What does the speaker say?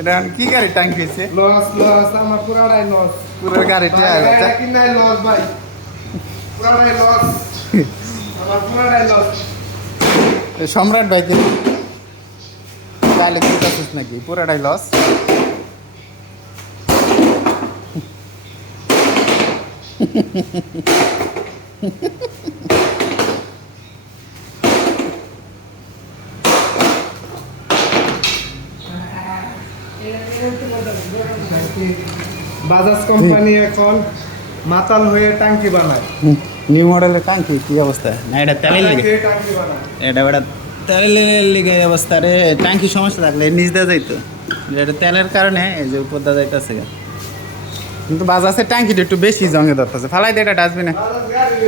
এটা কি গাড়ি ট্যাঙ্ক হয়েছে? লস লস আমার পুরাটাই লস। পুরো গাড়িটা কি নাই লস ভাই, পুরাটাই লস, আমার পুরাটাই লস। সম্রাট ভাই তুই তাহলে কি করছিস নাকি পুরোটাই লস? বাজাজ কোম্পানি এখন মাতাল হয়ে ট্যাঙ্কি বানায়। নিউ মডেলের ট্যাঙ্কি কি অবস্থা? না এটা তেলের লেগে, কে ট্যাঙ্কি বানায়? এটা বেটা তেলের লেগে অবস্থা রে। ট্যাঙ্কি সমস্যা থাকলে নিচ দেওয়া যাইতো, এটা তেলের কারণে এই যে উপর দেওয়া যাইতেছে। কিন্তু বাজাজের ট্যাঙ্কিটা একটু বেশি জঙ্গে ধরতেছে। ফালাই দে এটা ডাস্টবিনে। বাজাজ গাড়ি